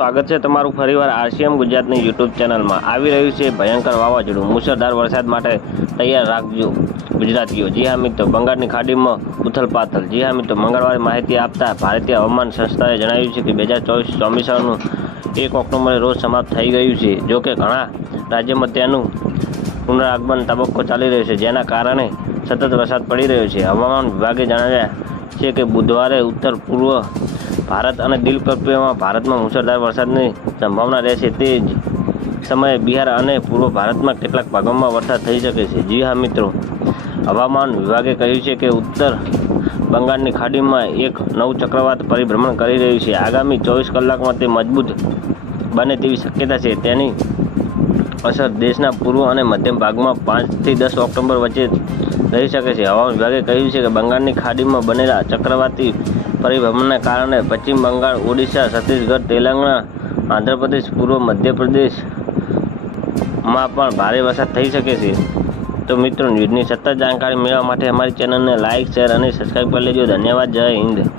સ્વાગત છે તમારું ફરીવાર આરસીએમ ગુજરાતની યુટ્યુબ ચેનલમાં. આવી રહ્યું છે ભયંકર વાવાઝોડું. મુશળધાર વરસાદ માટે તૈયાર રાખજો ગુજરાતીઓ. જી હા મિત્રો, બંગાળની ખાડીમાં ઉથલપાથલ જી હા મિત્રો, મંગળવારે માહિતી આપતા ભારતીય હવામાન સંસ્થાએ જણાવ્યું છે કે બે હજાર ચોવીસ ચોમીસાનું એક ઓક્ટોબરે રોજ સમાપ્ત થઈ ગયું છે. જો કે ઘણા રાજ્યોમાં તેનું પુનરાગમન તબક્કો ચાલી રહ્યો છે, જેના કારણે સતત વરસાદ પડી રહ્યો છે. હવામાન વિભાગે જણાવ્યા છે કે બુધવારે ઉત્તર પૂર્વ ભારત અને દિલ કલ્પમાં ભારતમાં મુસળધાર વરસાદની સંભાવના રહેશે તે જ સમયે બિહાર અને પૂર્વ ભારતમાં કેટલાક ભાગોમાં વરસાદ થઈ શકે છે. જી હા, મિત્રો. હવામાન વિભાગે કહ્યું છે કે ઉત્તર બંગાળની ખાડીમાં એક નવું ચક્રવાત પરિભ્રમણ કરી રહ્યું છે. આગામી ચોવીસ કલાકમાં તે મજબૂત બને તેવી શક્યતા છે. તેની અસર દેશના પૂર્વ અને મધ્યમ ભાગમાં પાંચથી દસ ઓક્ટોબર વચ્ચે રહી શકે છે. હવામાન વિભાગે કહ્યું છે કે બંગાળની ખાડીમાં બનેલા ચક્રવાતી પરિભ્રમણના કારણે પશ્ચિમ બંગાળ, ઓડિશા, છત્તીસગઢ, તેલંગાણા, આંધ્રપ્રદેશ, પૂર્વ મધ્યપ્રદેશમાં પણ ભારે વરસાદ થઈ શકે છે. તો મિત્રો, ન્યૂઝની સતત જાણકારી મેળવવા માટે અમારી ચેનલને લાઇક શેર અને સબસ્ક્રાઈબ કરી લેજો. ધન્યવાદ. જય હિન્દ.